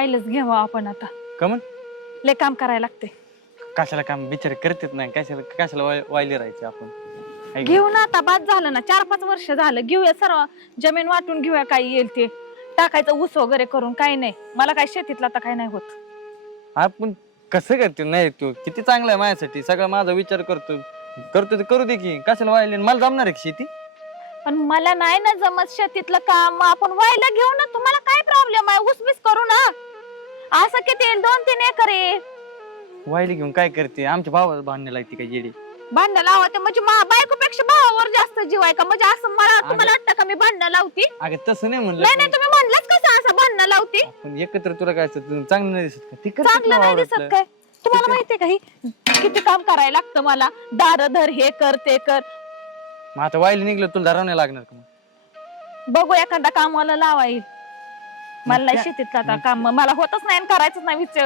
काय वाईलच घ्यावं आपण आता. कमन? लय काम करायला लागते. कशाला काम? बिचारे करतेच नाही. कशाला कशाला वाय- वायली राहायचे आपण? की? घेऊ ना आता बाद झालं ना. चार पाच वर्ष झालं. घेऊया सर्व जमीन वाटून घेऊया काय येईल ते. टाकायचं ऊस वगैरे करून काही नाही. मला काय शेतीतलं आता काही नाही होत. नाही? आपण कसं करते? नाही तू किती चांगलं आहे माझ्यासाठी. सगळा माझा विचार करतो. करतो ते करू दे की. कशाला वायली? मला जमणार आहे का शेती? पण मला नाही ना जमत शेतीतलं काम. मग आपण व्हायला घेऊ ना. तुम्हाला काय प्रॉब्लेम आहे? ऊस बीस करू ना. असं किती दोन तीन एकर आहे. वायली घेऊन काय करते? आमच्या भावाला भांडणे लागते काय येडी? भांडणं लावते म्हणजे मा बायकोपेक्षा भावावर जास्त जीव आहे का? म्हणजे असं मला तुम्हाला वाटतं का मी भांडणं लावती? अगं तसं नाही म्हणलं नाही नाही तुम्ही म्हणलंच कसं असं भांडणं लावती? पण एकत्र तुला काय असतं, तुला चांगलं नाही दिसत का? ती करते चांगलं नाही दिसत. काय? तुम्हाला माहितीये का ही? किती काम करायला लागतं मला? दार धर हे कर ते कर. मग आता वायली निघलं तुला धरावं नाही लागणार का मग? बघू एखादा कामाला लावा येईल मला नाही शेतीतलं आता काम मला होतच नाही आणि करायचंच नाही विच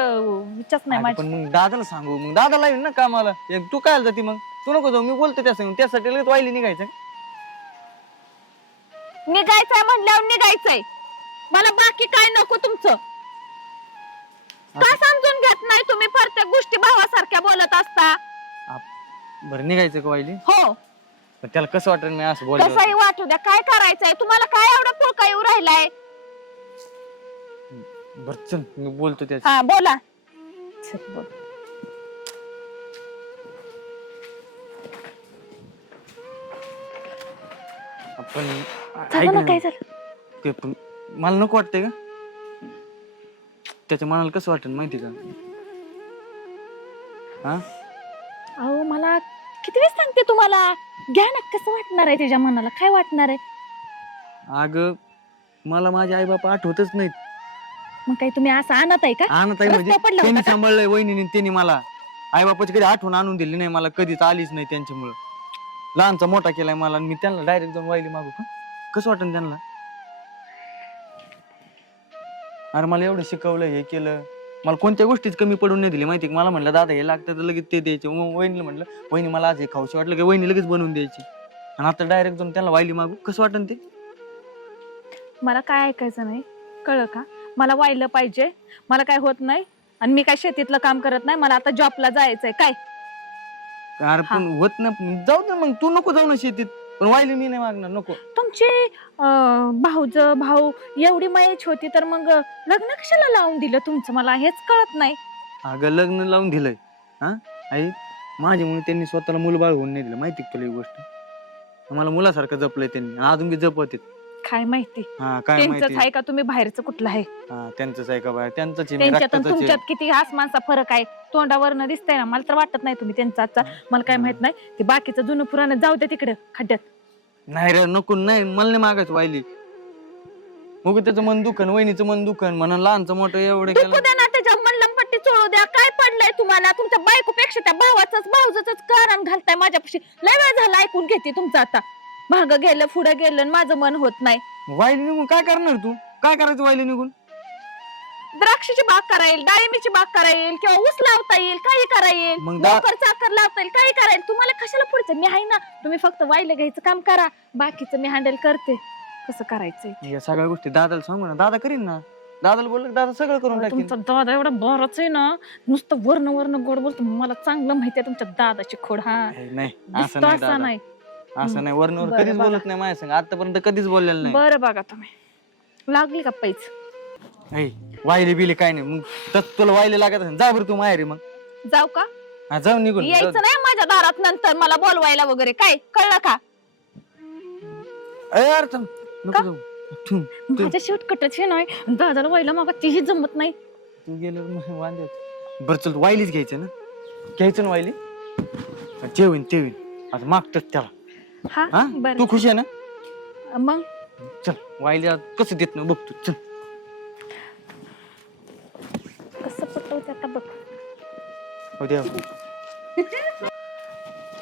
विचारच नाही अगं, माझी पण मग दादाला सांगू मग दादा येईल ना कामाला. ए, तू काय जाती मग? तू नको जाऊ मी बोलतो त्या संग. त्यासाठी लगेच वायली निघायचं निघायचंय म्हणल्यावर निघायचंय. मला बाकी काय नको तुमचं. का समजून घेत नाही तुम्ही प्रत्येक गोष्टी भावासारख्या बोलत असता? बरं निघायचं का वायली? हो. पण त्याला कसं वाटेल मी असं बोललो कसंही वाटू द्या काय करायचंय? तुम्हाला काय एवढा पुळका येऊ राहिलाय? बरं चल मी बोलतो त्या हा बोला. चल, बोल. आपण झालं ना, काय झालं? ते पण मला नको वाटतंय का? त्याच्या मनाला कसं वाटेल माहिती का? हा? अहो मला किती वेळ सांगते तुम्हाला? घ्या ना कसं वाटणार आहे त्याच्या मनाला? काय वाटणार आहे? अग मला माझे आई बाप आठवतच नाहीत. मग काही तुम्ही असं आणत आहे का? आणत आहे म्हणजे पडलं त्यांनी होतं का? सांभाळलंय वहिनी त्यांनी मला. आई बापाची कधी आठवण आणून दिली नाही मला कधीच आलीच नाही त्यांच्यामुळं. लहानचा मोठा केलाय मला आणि मी त्यांना डायरेक्ट जाऊन वाहिली मागू. का कसं वाटन त्यांना? अरे मला एवढं शिकवलं हे केलं. मला कोणत्या गोष्टीच कमी पडून नाही दिली माहिती का? मला म्हणलं दादा हे लागतं तर लगेच ते द्यायचे. मग वहिनीला म्हणलं वहिनी मला आज हे खाऊशी वाटलं की वहिनी लगेच बनवून द्यायची. आणि आता डायरेक्ट जाऊन त्यांना वाहिली मागू. कसं वाटन ते? मला काय ऐकायचं नाही. कळलं का? मला वाहिलं पाहिजे. मला काय होत नाही. आणि मी काय शेतीतलं काम करत नाही. मला आता जॉबला जायचंय. काय? अरे पण होत ना जाऊ दे मग. तू नको जाऊ ना शेतीत. पण वाहिली मी नाही मागणार. नको. तुमची भाऊज भाऊ एवढी मयच होती तर मग लग्न कशाला लावून दिलं तुमचं? मला हेच कळत नाही. अगं लग्न लावून दिलंय. हा? आई माझ्यामुळे त्यांनी स्वतःला मुलबाळ होऊन नाही दिलं. माहिती का तुला ही गोष्ट? मला मुलासारखं जपलंय त्यांनी. अजून बी जपत काय माहिती? हा काय त्यांचंच माहिती? आहे का तुम्ही बाहेरचं कुठलं आहे? हा त्यांचंच आहे का बाय त्यांचंच आहे, मी त्यांच्यात आणि रक्ताचंच आहे. तुमच्यात किती आसमानचा फरक आहे. तोंडावरनं दिसतंय ना मला तर वाटत नाही तुम्ही त्यांचा आजचा. मला काय माहीत नाही. ते बाकीचं जुनं पुराण जाऊ दे तिकडे खड्ड्यात. नाही रे नको नाही मला नाही मागायचं वाहिली मग त्याचं मन दुखन वहिनीचं मन दुखन म्हणून लहानचं मोठं एवढं दुखू केलं. द्या ना त्याच्या मनलंपट्टी चोळू द्या. काय पडलंय तुम्हाला? तुमच्या बायकोपेक्षा त्या भावाचंच भाऊजच कारण घालताय माझ्यापाशी. लय वेळ झाला ऐकून घेते तुमचं आता. माग गेलं पुढं गेलं आणि माझं मन होत नाही. वाहिली निघून काय करणार तू? काय करायचं वाहिली निघून? द्राक्षाची बाग करा येईल डाळिंबीची बाग करा येईल किंवा ऊस लावता येईल काही करा येईल. मग चाकर लावता येईल काही करा येईल. तुम्हाला कशाला पुढचं? मी आहे ना तुम्ही फक्त वाहिलं घ्यायचं काम करा. बाकीचं मी हँडल करते. कसं करायचंय? या सगळ्या गोष्टी दादाला सांगू ना. दादा करीन ना. दादाला बोललं की दादा सगळं करून टाकेल तुमचा दादा एवढा बरंच आहे ना. नुसतं वर्ण वर्ण गोड बोलतो. मला चांगलं माहिती आहे तुमच्या दादाची खोड हा. नाही असं दिसतो नाही असा दादा. नाही. असं नाही वरनवर बरं, कधीच बघा. बोलत नाही माझ्या संग. आतापर्यंत कधीच बोललेलं नाही. बरं बघा तुम्ही. लागली का पैच ऐ, वाहिले बिले काय नाही. मग तस तुला वाहिले लागत असेल जा बरं तू माहेरी मग. जाऊ का? हा जाऊ निघून. जाऊ यायचं नाही माझ्या दारात नंतर मला बोलवायला वगैरे. काय? कळलं का? दे. ए, यार थांब. नको जाऊ. तू तू- माझ्या शेवटकटच हे नाही. दादाला व्हायला मग तीही जमत नाही. तू गेल्यावर मग बरं चल तू वाहिलीच घ्यायचं ना. घ्यायचं ना वाहिली ते होईन ते होईन आता मागतच त्याला. हा? हा? बरं. तू खुश आहे ना? मग? चल आज कसं देत ना बघतो चल. कसं पटवते आता बघ. हो द्या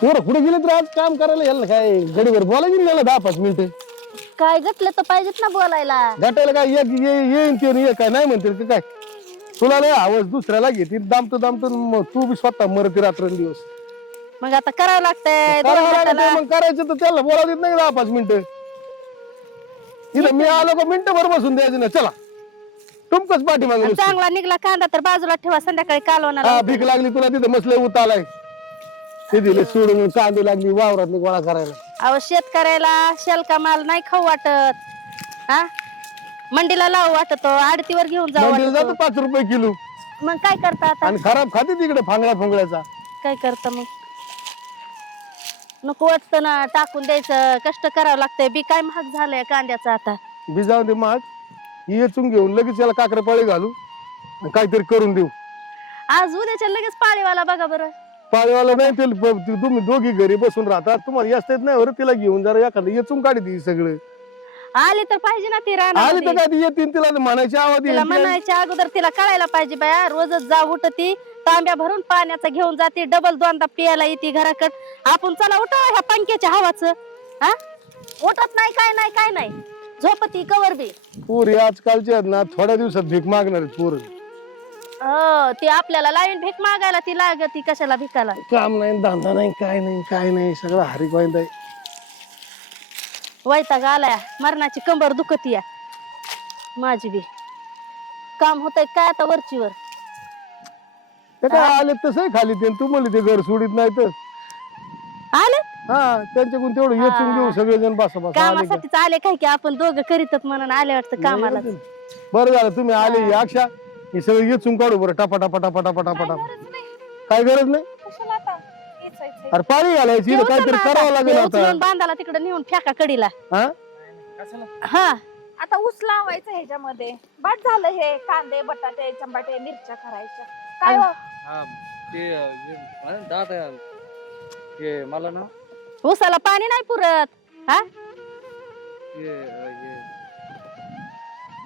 पोरं पुढे गेले तर आज काम करायला यायला काय? गडीवर बोलायची नाही याला दहा पाच मिनिटं. काय घटलं तर पाहिजेत ना बोलायला. गाठायला काय एक ये- येईन ते आणि एक काय नाही म्हणते ते काय? तुला नाही आवाज दुसऱ्याला घेते दामतो दामतो मग तू बी स्वतः मरते रात्रंदिवस. मग आता करावं लागतंय. करावं. लागतं, मग करायचं तर त्याला बोला देत नाही दहा पाच मिनिटं? इथं मी आलो का मिनिटं भर बसून द्यायचं ना चला. तुमकच पाठीमागे आणि नुसतं. चांगला निघला कांदा तर बाजूला ठेवा संध्याकाळी कालवणाला. हा भीक लागली तुला तिथं मसले उतालाय. ते दिले सोडून कांदे लागली वावरातली गोळा करायला. अहो शेतकऱ्याला शेलका माल नाही खाऊ वाटत. हा? मंडीला लावू वाटतो आडतीवर घेऊन जाऊ मंदिर जातो वाटतो पाच रुपये किलो. मग काय करता आता? आणि खराब खाते तिकडे फांगड्या फुंगड्याचा काय करता मग? नको वाटतं ना टाकून द्यायचं. कष्ट करावं लागतंय. बी काय महाग झालंय कांद्याचं आता? बिजावून दे महाग. ही येचून घेऊन लगेच याला काकडे पाळी घालू. आणि काहीतरी करून देऊ. आज उद्याच्या लगेच पाळीवाला बघा बरं. पाळीवाला नाही ते ब- ते तुम्ही दोघी घरी बसून राहतात. तुम्हाला जास्त येत नाही बरं तिला घेऊन जरा एखादं येचून काढी ती सगळं. आली तर पाहिजे ना ती आली तर राहणार काय ती येतील तिला म्हणायची आवाज तिला. म्हणायच्या अगोदर तिला कळायला पाहिजे बाया. रोजच जा उठती. तांब्या भरून पाण्याचा घेऊन जाते डबल दोनदा पियाला येते घराकड. आपण चला उठा ह्या पंख्याच्या हवाचं. हा? उठत नाही काय नाही काय नाही. झोपती कवर बी. पोरी आजकालच्या आहेत ना थोड्या दिवसात भीक मागणार आहेत पोरं. हो ती आपल्याला लावीन भीक मागायला ती लागती कशाला भिकाला? काम नाही धंदा नाही काय नाही काय नाही सगळं हरिक वाईंद आहे. वैताग आलाय मरणाची कंबर दुखती माझी बी. काम होतंय काय आता वरचीवर? ते काय आले तसंही खाली ते तू म्हणली ते घर सोडित नाही तर. आले हा त्यांच्याकडून तेवढं येचून हा. घेऊ सगळेजण बसा बसा आले का? कामासाठीच आले काय की आपण दोघं करीतच म्हणून आले वाटतं कामाला बरं झालं तुम्ही आले ही. अक्षा हे सगळं येचून काढू बरं टपा टपा टपा टपा टपा टपा. काय गरज नाही. कशाला आता? इचायचंय? अरे पाळी घालायची इथं काहीतरी करावं लागेल आता. उचलून बांधाला तिकडे नेऊन फेका कडीला. हा? हा. आता ऊस लावायचं ह्याच्यामध्ये. बाद झालं हे कांदे बटाटे चंबाटे मिरच्या करायच्या. काय हो? हा ते अं, हे, मला ना दादा हे मला ना उसाला पाणी नाही पुरत हा? अं, हे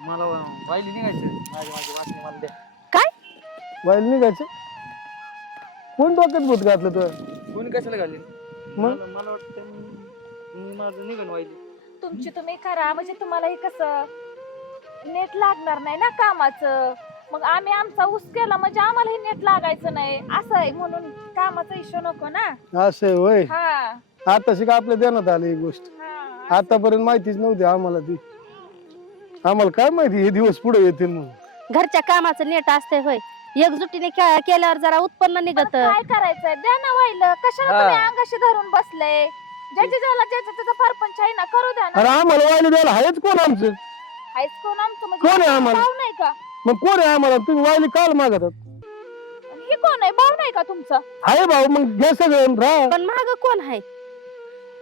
मला वाहिली निघायचं. माझी माझी वाटणी मला द्या. काय? वाईल निघायचं? कोण डोक्यात भूत घातलं तुला कोणी कशाला घालीन मग? मला मला वाटतं माझं निघन वाहिली तुमची तुम्ही करा म्हणजे तुम्हाला हे कसं नेट लागणार नाही ना कामाचं. मग आम्ही आमचा ऊस केला म्हणजे आम्हाला हे नेट लागायचं नाही. असं आहे म्हणून कामाचा इश्यू नको ना. असं आहे होय. हा. आता शिका आपल्या ध्यानात आली ही गोष्ट. हा. आतापर्यंत माहितीच नव्हती आम्हाला ती. आम्हाला काय माहिती हे दिवस पुढे येतील म्हणून. घरच्या कामाचं नेट असते होय. एकजुटीने के- केल्यावर जरा उत्पन्न निघत. काय करायचंय? द्या ना व्हायला कशाला हा. तुम्ही अंगाशी धरून बसले ज्याच्या ज्याला ज्याचा त्याचा परपंच आहे ना करू द्या ना. अरे आम्हाला वाहिले द्यायला आहेच कोण आमचं? हायच कोण आमचं? कोण आहे म्हणजे आम्हाला? मग कोण आहे आम्हाला तुम्ही वाहिली काल मागतात. आणि हे कोण आहे? भाऊ नाही का तुमचा? आहे भाऊ मग घे सगळं राहा. पण माग कोण आहे?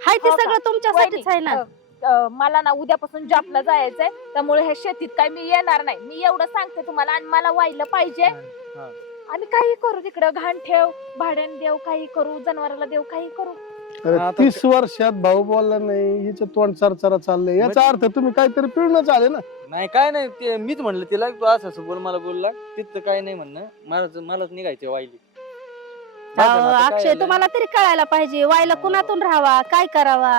हाय ते हो का? सगळं तुमच्यासाठीच आहे ना? अ, मला ना उद्यापासून जॉबला जायचंय त्यामुळे ह्या शेतीत काय मी येणार नाही. मी एवढं सांगते तुम्हाला आणि मला वाहिलं पाहिजे. हा. आम्ही काही करू तिकडं घाण ठेव भाड्याने देऊ काही करू जनावराला देऊ काही करू. अरे आता तीस वर्षात भाऊ बोलला नाही हिचं तोंड चरचरा चाललंय. याचा अर्थ तुम्ही काहीतरी पिळणं चालेल ना. नाही काय नाही ते मीच म्हणलं तिला तू असं असं बोल मला बोलला. तिथं काय नाही म्हणणं. मलाच मलाच निघायचं झालं, आता काय अक्षय झालं? तुम्हाला तरी कळायला पाहिजे वायला कुणातून राहावा काय करावा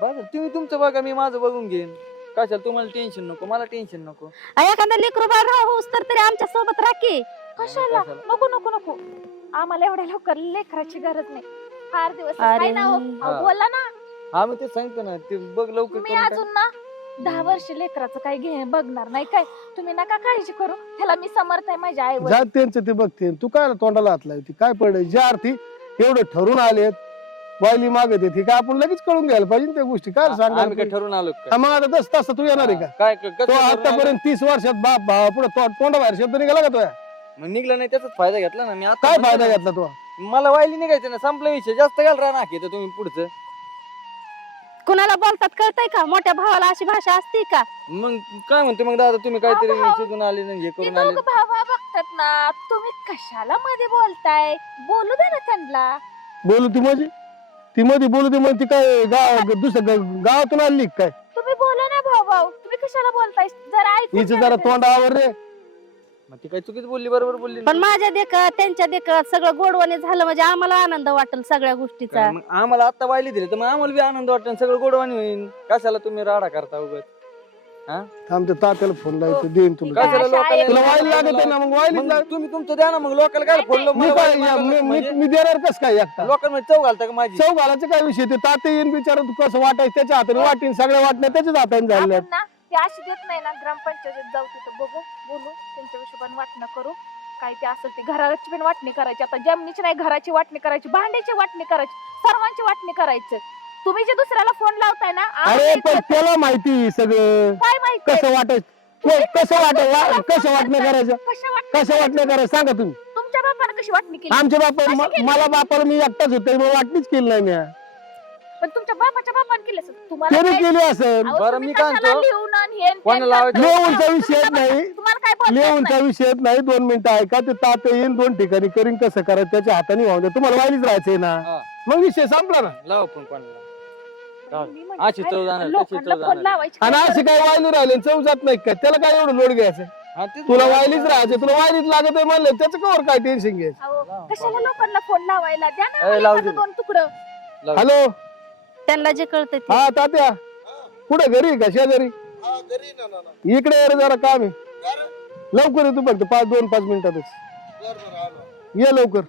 झालं, तुम्ही तुमचं बघा मी माझं बघून घेईन. कशाला तुम्हाला टेन्शन नको मला टेन्शन नको. आ, एखादा लेकरू बाळ राहूस तर तरी आमच्यासोबत राखी कशाला? कशाला? नको नको नको. आम्हाला एवढ्या लवकर लेकराची गरज नाही. फार दिवस. अरे. काय ना हो? अहो. बोला ना. हा मी ते सांगतो ना. ते बघ लवकर मी करून. अजून ना दहा वर्ष लेकराचं काही घे बघणार नाही. काय? तुम्ही नका काळजी करू. त्याला मी समर्थ आहे माझ्या आईवर ज्या त्यांचं ते बघते. तू काय तोंडाला हात लावते? काय पडलं ज्या अर्थी एवढे ठरून आलेत. वायली मागत येते काय आपण लगेच कळून घ्यायला पाहिजे ना त्या गोष्टी? काय आम्ही काय सांगा ठरवून आलो का? मग आता तस तसं तू येणार आहे का? काय क- कसं तो ठरवून आलो? आतापर्यंत तीस वर्षात बाप भावा पुढे तोंडा बाहेर शब्द निघाला का तो? मग निघला नाही त्याचाच फायदा घेतला ना. मी आता काय फायदा. घेतला तो? मला वाहिली निघायचं ना संपला विषय. जास्त घाल राहा ना की तुम्ही पुढचं. कुणाला बोलतात कळतंय का? मोठ्या भावाला अशी भाषा असते का? मग काय म्हणते मग दादा तुम्ही काहीतरी अहो, भाऊ. आले ना हे ते करून आले दोघं भावा बघतात ना तुम्ही कशाला मध्ये बोलताय? बोलू दे ना त्यांना. बोलू ती माझी ती मध्ये बोलू ती म्हणजे ती काय गाव दुसऱ्या गा- गावातून आली काय? तुम्ही बोला ना भाऊ भाऊ तुम्ही कशाला बोलताय? जरा ऐकून हिचं घ्या जरा ना तोंडावर रे मग ती काय चुकीच बोलली बरोबर बोलली ना. पण माझ्या देखत त्यांच्या देखत सगळं गोडवाने झालं म्हणजे आम्हाला आनंद वाटेल सगळ्या गोष्टीचा. मग आम्हाला आता वाहिली दिली तर मग आम्हाला बी आनंद आणि सगळं गोडवाणी होईल कशाला तुम्ही राडा करता उगत आमच्या तात्याला फोन लावायचं देईन तुला. काय कशाला अशा लोकांना आहे? तुला वाईट लागत आहे ना मग वाईट मग तुम्ही तुमचं द्या ना मग लोकांना काय फोन मी काय मी- म्हणजे मी- मी देणार कस काय एकटा? लोकांमध्ये चव घालता का माझी? चौ घालायचं काय विषय? ते ताते येईन बिचारा तू कसं वाटायचं त्याच्या हाताने वाटीन सगळ्या वाटण्या त्याच्याच हाताने झाल्या आपण ना ते अशी देत नाही ना ग्रामपंचायतीत जाऊ तिथं बघू बोलू त्यांच्या हिशोबाने वाटणं करू. काय ते असेल ते घराची पण वाटणी करायची. आता जमिनीची नाही घराची वाटणी करायची भांड्याची वाटणी करायची सर्वांची वाटणी करायचं. तुम्ही जे दुसऱ्याला फोन लावताय ना अरे पण. त्याला माहिती सगळं. काय माहिती? कसं वाटत कसं वाटत कसं वाटणं बापाला करायचं? कशा वाटणी कसं वाटणं करायचं? सांगा तुम्ही. तुमच्या बापाने कशी वाटणी केली? आमच्या बापा कशी म- केली? मला बापाला मी एकटाच होतो वाटणीच केली नाही मी. पण तुमच्या बापाच्या बापाने केली असेल तुम्हाला काय- केली असेल अहो, बरं, तुम्ही मी काय कशाला म्हणतो? लिहून आणि हे आणि ते कोणाला लावायचं? करता? लिहूनचा तुम्ही विषय नाही. बोलता? तुम्हाला काय बोलता येत लिहूनचा नाही? विषय नाही दोन मिनिटं ऐका ते तात्या येईन दोन ठिकाणी करीन कसं करायचं त्याच्या हाताने वाहून द्या तुम्हाला वाईलीच राहायचंय ना हा. मग विषय संपला ना लाव पण कोणाला लाव. मी म्हणते अशी काय, चव जाणार, तशी लोकांना चव फोन जाणार. लावायची आणि असे काय वायली राहिले आणि चव जात नाही काय त्याला काय एवढं लोड घ्यायचं हा, तेच तुला वायलीच राहायचं तुला वायलीच लागत आहे म्हणलं त्याचं कवर काय टेन्शन घ्यायचं अहो, कशाला लोकांना फोन लावायला द्या ना ए, मला लावू एखादं दे. दोन तुकडं लाव. हॅलो त्यांना जे कळतं ते. हा तात्या. कुठे घरी का? शेजारी? इकडे ये रे जरा काम आहे. लवकर ये तू फक्त पाच दोन पाच मिनिटातच. ये लवकर.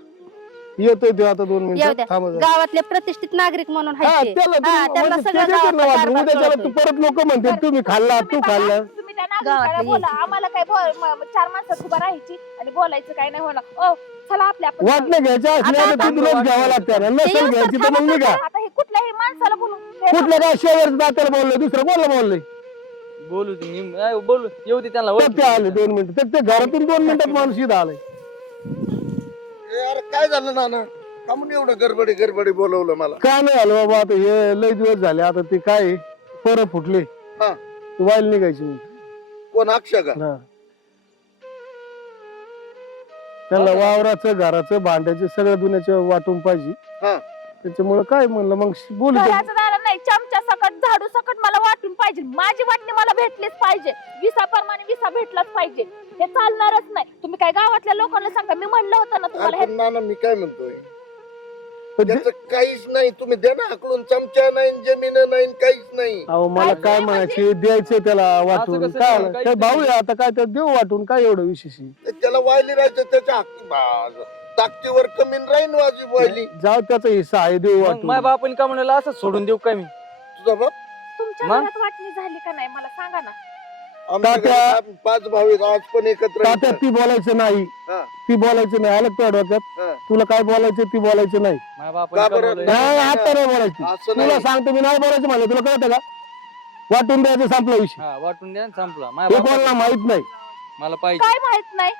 येतोय ते आता दोन येऊ मिनिटं थांब जरा. गावातले प्रतिष्ठित नागरिक म्हणून हा ते. त्याला हा, तुम्ही- त्यांना म्हणजे सगळं ते ना गावातला. कारभार. तू परत लोक म्हणते तुम्ही खाल्ला तू खाल्ला. बघा, तुम्ही त्या गावातलं नागरिकाला बोला. येईल. आम्हाला काय बोल- म- चार माणसात उभा राहायची आणि बोलायचं काय नाही होणार. ओ चला आपल्या आपण वाटणं घ्यायच्या असल्या आता तर घ्यावं. नसेल घ्यायची तर मग थांबा आता हे कुठल्याही माणसाला बोलून कुठलं काय शेवटचं दात्याला बोललंय? दुसरं कोणाला बोललंय? बोलू दे, मी- ए, बोलू येऊ दे त्यांना ओळखू ते. आले दोन मिनिटं. तर ते घरातून दोन मिनिटात माणूस इथं आलाय. अरे काय झालं नाना? का म्हणून एवढं गडबडी गडबडी बोलवलं मला. काय नाही आलं बाबा आता हे लय दिवस झाले आता ते काय आहे, पोरं फुटले. हा. वाईल निघायची मी कोण अक्षा का? हा. त्यांना वावराचं घराचं भांड्याचं सगळं दुन्याचं वाटून पाहिजे. हा. त्याच्यामुळे काय म्हणलं मग बोलू. घराचं दारा नाही चमचा सकट झाडू सकट मला वाटून पाहिजे. माझी वाटणी मला भेटलीच पाहिजे. विसा प्रमाणे विसा भेटलाच पाहिजे. हे चालणारच नाही. तुम्ही काय गावातल्या लोकांना सांगा. मी म्हणलं होतं ना तुम्हाला हे नाना मी काय म्हणतोय? त्याचं काहीच नाही. तुम्ही द्या ना आकडून. चमचा नाही जमीन नाही काहीच नाही. अहो मला काय म्हणायचे? द्यायचं त्याला वाटून. कसं काय? भाऊ. आहे आता काय तर देऊ वाटून? काय एवढं विशेष? आहे? तर त्याला वायली राहायचं त्याच्या हक्की बाज. ताकदीवर कमी राहीन वाजी वायली. जाऊ त्याचा हिस्सा आहे देऊ मग वाटून. माझ्या बापाने का म्हणाला असं सोडून देऊ काय मी? तुझा बाप तुमच्या मग? घरात वाटणी झाली का नाही? मला सांगा ना. आमच्या तात्या- घरात आम्ही पाच भाऊ आहेत आज पण एकत्र तात्या. ती बोलायचं नाही. हा, ती बोलायचं नाही. आलं तुझ्या डोक्यात? हा. तुला काय बोलायचं ती बोलायचं नाही. माझ्या बापाने का का बरं? बोलवलंय? नाही आता नाही बोलायची. असं तुला सांगतो मी नाही बोलायचं म्हणलं. तुला कळतं का? वाटून द्यायचं संपला विषय. हा वाटून द्या आणि संपला. हे कोणाला बापाने- माहीत नाही. मला पाहिजे. काय माहीत नाही?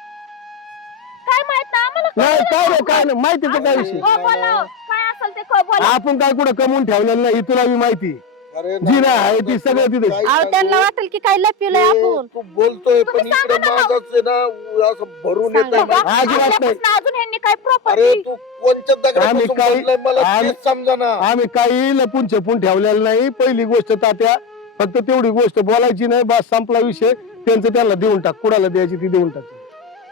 काय माहीत नाही? आम्हाला नाही कळलं काय नाही. काय नाही माहितीचं काय विषय? हो, बोला. काय असेल ते क- बोला. आपण काय कुठं कमवून ठेवलेलं नाही ही तुला बी माहिती आहे ती सगळं तिथे अहो? त्यांना वाटेल की काय लपवलंय आपण. तू बोलतोय पण तुम्ही इकडे. माझाच आहे ना असं भरून येत सांगा. नाही. आपल्यापासून अजून ह्यांनी काय अरे प्रॉपर्टी तू कोणत्या आम्ही दगडापासून काही- बोललाय मला आम्ही- तेच समजा ना. आम्ही काही लपून छपून ठेवलेलं नाही. पहिली गोष्ट तात्या फक्त तेवढी गोष्ट बोलायची नाही. बस संपला विषय. त्यांचं त्यांना देऊन टाक. कुणाला द्यायची ती देऊन टाक.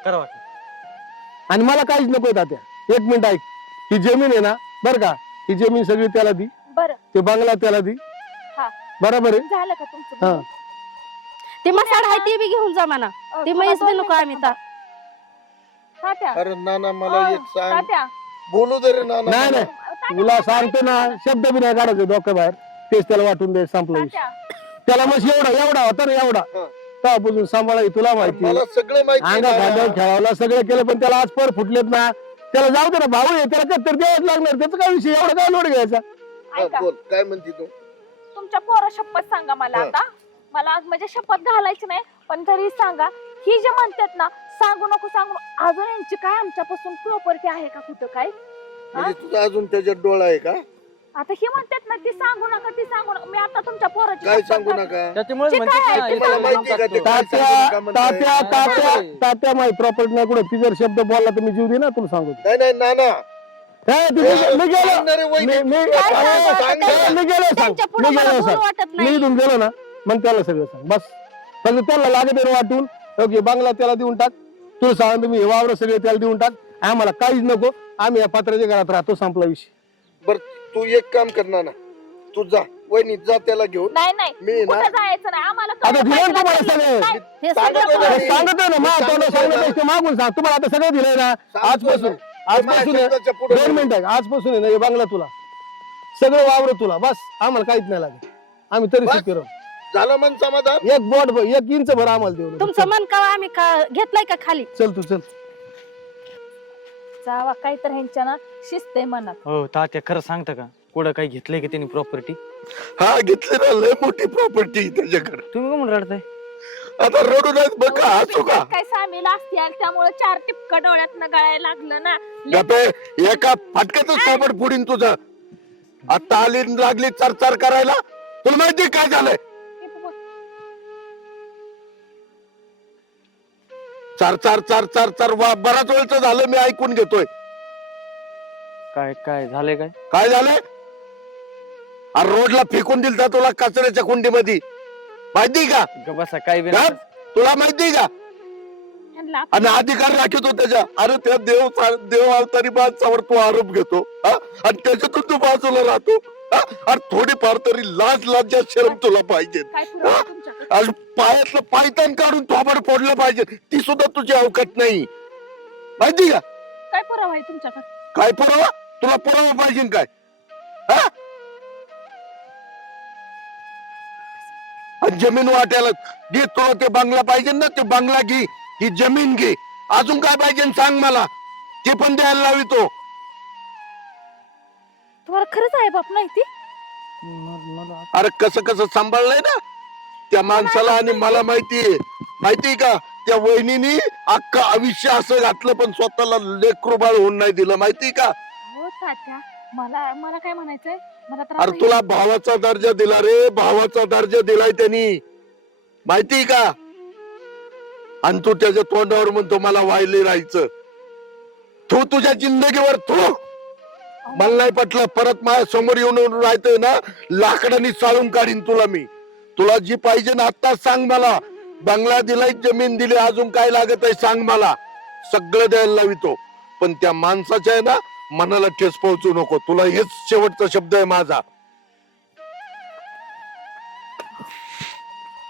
वाटलं आणि मला काहीच नको तात्या. एक मिनिट ऐक. ही जमीन आहे ना बरं का? ही जमीन सगळी त्याला दी. बरं. ते बंगला त्याला दी. बरोबर आहे. झालं का तुमचं हा. बोलणं? ते मसाड आहे ते बी घेऊन जा म्हणा. अ, ते थांबा, म्हैस दोन बी नको मिनिटं आम्ही. तात्या अरे नाना मला अ, एक सांग. तात्या. बोलू दे रे नाना. नाही, मला. नाही. तुला सांगतो ना शब्द बी नाही काढायचं डोक्या बाहेर तेच त्याला वाटून दे संपला विषय. तात्या, त्याला मग एवढा एवढा होता ना एवढा. हा. तेव्हापासून सांभाळा हे तुला माहिती. मला सगळं माहिती अंगा आहे खांद्यावर नाना. खेळावला सगळं केलं पण त्याला आज पर फुटलेत ना. त्याला जाऊ दे ना भाऊ आहे त्याला कत्तर द्यावंच लागणार. त्याचा काय विषय? एवढा काय लोड घ्यायचा? हा, ऐका बोल. काय म्हणते तू? तुमच्या पोरा शपथ सांगा मला हा. आता. मला आज म्हणजे शपथ घालायची नाही पण तरी सांगा. ही जे म्हणतात ना सांगू नको सांगू नको, अजून यांची काय आमच्यापासून प्रॉपर्टी आहे का कुठं काय? म्हणजे तुझा अजून त्याच्यात डोळा आहे का? आता ही म्हणतात ना ती सांगू नका ती सांगू नका. मी आता तुमच्या पोराची काय शपथ सांगू घालते. नका? त्याच्यामुळेच जे म्हणतात काय ना, आहे? ते मला सगळं माहिती आहे का ते? टाकतो. काय तात्या सांगू नका म्हणताय? तात्या तात्या तात्या माझी प्रॉपर्टी नाही कुठे. ती जर शब्द बोलला तर मी जीव दे ना तुला सांगतो. नाही नाही नाना हे, मी मी गेलो. सांगणारे वहिनी. मी मी काय अरे, सांगू? मी गेलो सांग. त्यांच्या पुढे मी मला गेलो बोलू सांग. वाटत मी नाही. इथून गेलो ना मग त्याला सगळं सांग. बस. फक्त त्याला लागत आहे वाटून. ओके बांगला त्याला देऊन टाक. तू सांग तुम्ही हे वावर सगळे त्याला देऊन टाक. आम्हाला काहीच नको. आम्ही या पत्राच्या घरात राहतो संपला विषय. बर तू एक काम कर नाना. तू जा. वहिनी जा त्याला घेऊन. नाही नाही. मी ना कुठं जायचं नाही? आम्हाला आता कळलं दिलं ना तुम्हाला ना. सगळं. काय? हे सांगत सगळं आहे अरे सांगतोय ना मा ना. मागून सांग. तुम्हाला आता सगळं दिलंय ना आजपासून. आजपासून आहे. शब्दाच्या पुढे दोन मिनिट आहे. आजपासून आहे ना हे बांगला तुला. सगळं वावर तुला. बस. आम्हाला काहीच नाही लागत. आम्ही तरी बस? सुखी राहू झालं मन समाधान? एक बोट भर- एक इंच भर आम्हाला देऊ नको. तुमचं मन का आम्ही का- घेतलंय का खाली? चल तू चल. जावा काय तर ह्यांच्या ना शिस्त आहे मनात. हो तात्या खरं सांगता का? कुठं काही घेतलंय का त्यांनी प्रॉपर्टी हा घेतली ना लय मोठी प्रॉपर्टी त्याच्याकडे. तुम्ही का म्हणून रडताय? आता रडू नाही बघ का हसू का? काय सामील असते आणि त्यामुळे चार टिपका डोळ्यात गळायला लागलं ना. गपे एका फटक्यातच सोबत पुढीन तुझं. आता आली न लागली चर चर करायला. तुला माहिती काय झालंय? हे बघ, चार चार चार चार चार वा बराच वेळच झालं मी ऐकून घेतोय. काय काय झालंय काय? काय झालंय? अरे रोडला फेकून दिल तुला कचऱ्याच्या कुंडीमध्ये. माहिती का? ग बसा काय बी गप. तुला माहिती का? ह्यांना आणि अधिकार राखतो त्याच्या. अरे त्या देव देव अवतारी माणसावर तू आरोप घेतो हा? आणि त्याच्यातून तू बाजूला राहतो हा? अरे थोडीफार तरी लाज लाजा शरम तुला पाहिजे काय पुरावा आहे तुमच्याकडे? आणि पायातलं पायतान काढून थोबड फोडलं पाहिजे. ती सुद्धा तुझी अवकात नाही. माहिती का? काय पुरावा आहे तुमच्याकडे? काय पुरावा? तुला पुरावा पाहिजे काय? हा? जमीन वाट्याला घे तुला ते बंगला पाहिजे ना ते बंगला घे ही जमीन घे. अजून काय पाहिजे सांग मला? ते पण द्यायला लावितो. तुम्हाला खरंच आहे बाप नाही ती? म- मला अरे कसं कसं सांभाळलंय ना? त्या माणसाला आणि मला माहितीये माहितीये का? त्या वहिनीनी अख्खं आयुष्य असं घातलं पण स्वतःला लेकरू बाळ होऊन नाही दिलं. माहितीये का? हो तात्या. मला मला काय म्हणायचंय? मला तर अरे आता तुला भावाचा दर्जा दिला रे भावाचा दर्जा दिलाय त्यांनी. माहितीये का? आणि तू त्याच्या तोंडावर म्हणतो मला वायले राहायचं. तू तुझ्या जिंदगीवर तू. मला नाही पटलं परत माझ्यासमोर येऊन राहतोय ना लाकडाने चाळून काढीन तुला मी. तुला जी पाहिजे ना आत्ताच सांग मला. बंगला दिलाय जमीन दिली अजून काय लागत आहे सांग मला. सगळं द्यायला लावितो. पण त्या माणसाच्या आहे ना मनाला ठेस पोहोचू नको. तुला हेच शेवटचा शब्द आहे माझा.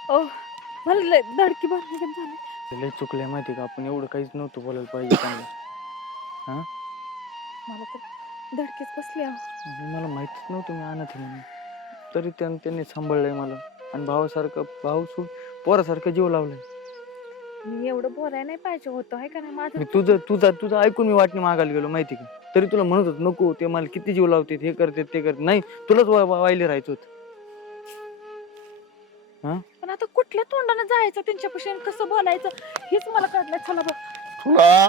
ओ मला लय धडकी भरली झाली. लय चुकलंय माहिती का? आपण एवढं काहीच नव्हतं बोलायला पाहिजे चांगलं. मला तर धडकीच बसली अहो. आणि मला माहितीच नव्हतं मी आणत आहे म्हणून. तरी त्यां- त्यांनी सांभाळलंय मला. आणि भावासारखं भाऊ सो पोरासारखं जीव लावलाय. मी एवढं बोलायला नाही पाहिजे होतं आहे का नाही? माझं मी तुझं तुझा तुझं ऐकून मी वाटणी मागायला गेलो माहिती का? तरी तुला म्हणत होत नको ते मला किती जीव लावते हे करते ते करते. नाही तुलाच वा- वा- वायले राहायचं होतं. पण आता कुठल्या तोंडानं जायचं त्यांच्यापाशी आणि कसं बोलायचं? हेच मला कळलं चला बघ तुला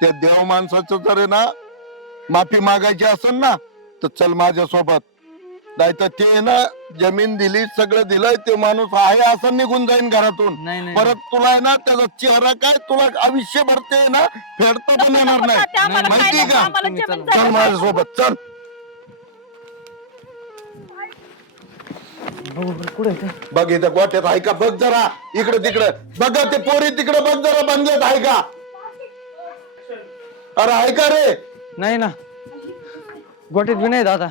त्या देव माणसाचं जर आहे ना माफी मागायची असेल ना तर चल माझ्या सोबत नाही तर ते ना जमीन दिली सगळं दिलंय ते माणूस आहे असं निघून जाईन घरातून. नाही नाही. परत तुला आहे ना त्याचा चेहरा काय तुला आयुष्यभर ते आहे ना फेडता पण येणार नाही. आम्हाला काय माहिती नको, का? आम्हाला तुम्ही जमीन चला. चल जागा माझ्या सोबत चल. कुठे? बघ इथं गोट्यात आहे का? बघ जरा. इकडे तिकडे. बघा ते पोरी तिकडे बघ जरा बंगल्यात आहे का? अरे आहे का रे? नाही ना. गोटीत बी नाही दादा.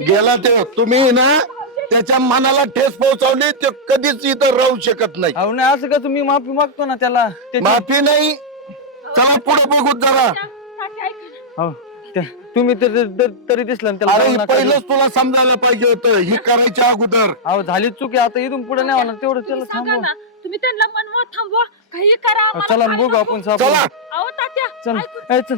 गेला ते तुम्ही ना त्याच्या मनाला ठेस पोहोचवली ते कधीच इथं राहू शकत नाही. अहो नाही असं का तुम्ही माफी मागतो ना त्याला? ते- माफी नाही. चला पुढे बघू जरा. तात्या, ऐक ना. हो ते- तुम्ही तर- तर- तर- तरी दिसलं ना त्याला अरे जाऊ नका. पहिलंच तुला समजायला पाहिजे होतं. ही करायच्या अगोदर. अहो झाली चुकी आता इथून पुढे नाही होणार. तेवढं त्याला थांबवा. ना. तुम्ही त्यांना मनवा थांबवा. काही करा अहो, चला बघू. आपण सापडू. चला. अहो तात्या चल. ए, चल.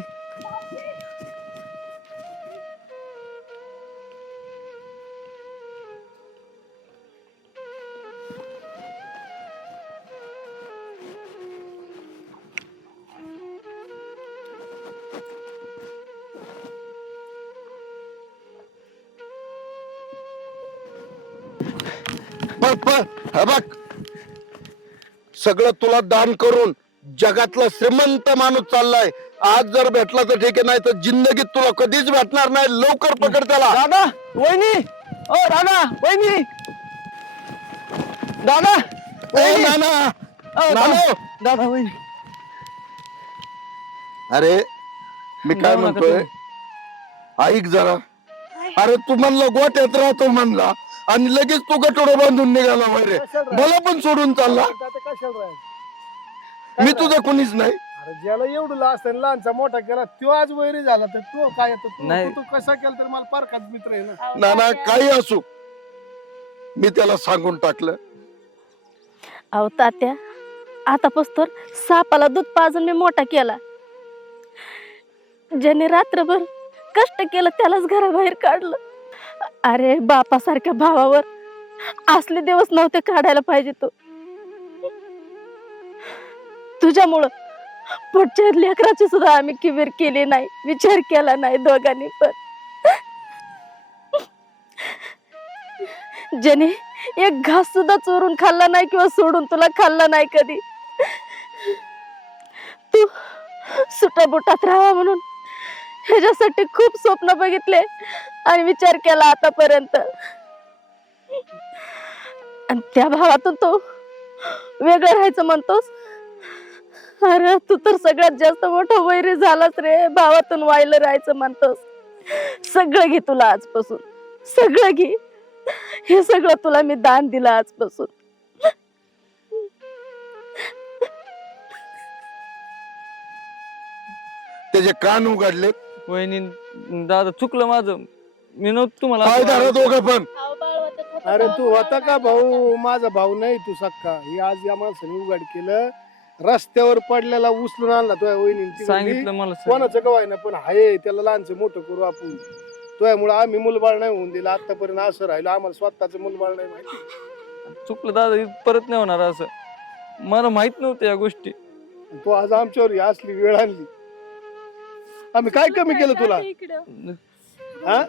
सगळं तुला दान करून जगातला श्रीमंत माणूस चाललाय. आज जर भेटला तर ठीक आहे नाही तर जिंदगीत तुला कधीच भेटणार नाही. लवकर पकड त्याला. दादा वहिनी! ओ दादा वहिनी! दादा ए, वहिनी! नाना! ओ, नाना. दादा दादा वहिनी! अरे मी काय जाऊ नका म्हणतोय ऐक जरा. अरे तू म्हणला गोट्यात राहतो म्हणला. आणि लगेच तू गटोडं बांधून निघाला वैरे मला पण सोडून चालला? मी तुझं कुणीच नाही. अरे ज्याला एवढं लास्ट लहानचा मोठा केला तो आज वैरी झाला तर तो काय येतो? तू नाही. तू- तू कसा केला तर मला पारखात मित्र आहे ना. तात्या, काही असू. मी त्याला सांगून टाकलं. अहो तात्या आता पस्तोर सापाला दूध पाजून मी मोठा केला. ज्याने रात्रभर कष्ट केलं त्यालाच घराबाहेर काढलं. अरे बापासारख्या भावावर असले दिवस नव्हते काढायला पाहिजे तो. तुझ्यामुळं पुढच्या लेकराची सुद्धा आम्ही किवीर केली नाही विचार केला नाही दोघांनी पण. ज्याने एक घास सुद्धा चोरून खाल्ला नाही किंवा सोडून तुला खाल्ला नाही कधी. तू सुटा बुटात राहावा म्हणून ह्याच्यासाठी खूप स्वप्न बघितले. आणि विचार केला आतापर्यंत. आणि त्या भावातून तो वेगळं राहायचं म्हणतोस? अरे तू तर सगळ्यात जास्त मोठा वैरी झालास रे. भावातून वायलं राहायचं म्हणतोस. सगळं घे तुला आजपासून. सगळं घे. हे सगळं तुला मी दान दिलं आजपासून. त्याचे कान उघडले. वहिनी दादा चुकलं माझं. मी नव्हतं तुम्हाला धरा वागायचं. दोघं पण? अरे तू होता का भाऊ? माझा भाऊ नाही तू सक्का. हे आज या माणसाने उघड केलं. रस्त्यावर पडलेला उचलून आणला तुझ्या वहिनी सांगितलं मला सगळं. कोणाचं गवाय ना पण हाय त्याला लहानचं मोठं करू आपण. तुझ्यामुळे आम्ही मुलबाळ नाही होऊन दिलं. आतापर्यंत असं राहिलं. आम्हाला स्वतःच मुलबाळ नाही माहिती. चुकलं दादा हे परत नाही होणार असं. मला माहीत नव्हतं या गोष्टी. तू आज आमच्यावर ही असली वेळ आणली. आम्ही काय कमी केलं तुला? हा?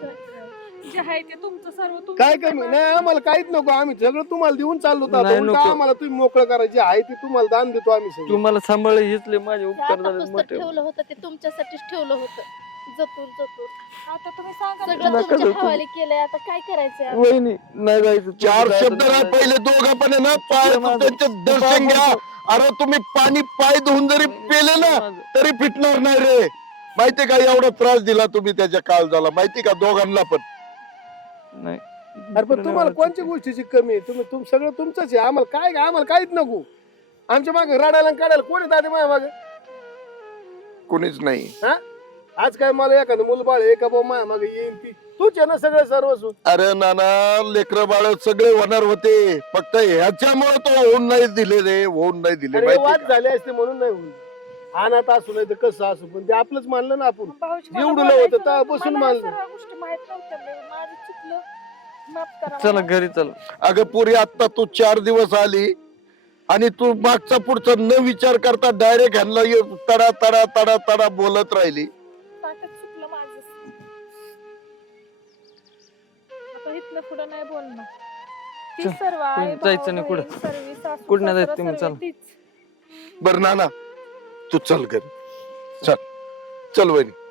जे आहे ते तुमचं सर्व तुमचं काय कमी? नाही आम्हाला काहीच नको. आम्ही सगळं तुम्हाला देऊन चाललो होतो. आता. नाही, उलटं नको. आम्हाला तुम्ही मोकळं करायचे आहे ते तुम्हाला दान देतो आम्ही सगळं. तुम्हाला सांभाळ हेचले माझे उपकार आता झाले पुस्तक मोठे. ठेवलं होतं ते तुमच्यासाठीच ठेवलं होतं. जतून जतून आता तुम्ही सांगा ना. सगळं नका तुमच्या जतून. हवाली केलंय. आता काय करायचंय आता? वहिनी नाही जायचं. चार शब्द नाही. पहिले दोघं पण आहे ना पाय माझं- त्यांचे दर्शन घ्या. अरे तुम्ही पाणी पाय धुवून जरी पेले ना माझं. तरी फिटणार नाही रे. माहितीये का एवढा त्रास दिला तुम्ही त्याच्या काळ झाला माहिती का दोघांना पण? नाही. अरे पण तुम्हाला कोणत्या गोष्टीची कमी आहे? तुम्ही तुम सगळं तुमचंच आहे. आम्हाला काय आम्हाला काहीच नको. आमच्या मागे रडायला आणि काढायला कोणी दादे माझ्या मागे? कोणीच नाही. आज काय मला एखादं मुलबाळ आहे का बाबा माझ्या मागे येईन ती. तूच आहे ना सगळं सर्वस्व. अरे नाना लेकर बाळ सगळे होणार होते. फक्त ह्याच्यामुळे तो होऊन नाही दिले रे होऊन नाही दिले. अरे माहिती वाद का? झाले असते म्हणून नाही होईल अनाथ असू नाही तर कसं असू पण ते आपलंच मानलं ना आपण भाऊजी, मला जेवढं बोलायचं होतं नव्हतं. मला मानलं. सर्व गोष्टी माहीत नव्हत्या लय. माझं चुकलं माफ करा चला मला. घरी चला अगं पुरी आता तू चार दिवस आली आणि तू मागचा पुढचा न विचार करता डायरेक्ट ह्यांना ये- तडा तडा तडा तडा बोलत राहिली तात्या चुकलं माझं आता इथनं पुढं नाही बोलणं ती चल, सर्व आहे कुठं जायचं नाही कुठं. बहीण, सर्व सासू, कुठं नाही सासरा, जायचं तुम्ही, सर्व चला. तीच. बर नाना तू चल घरी. चल. चल वहिनी.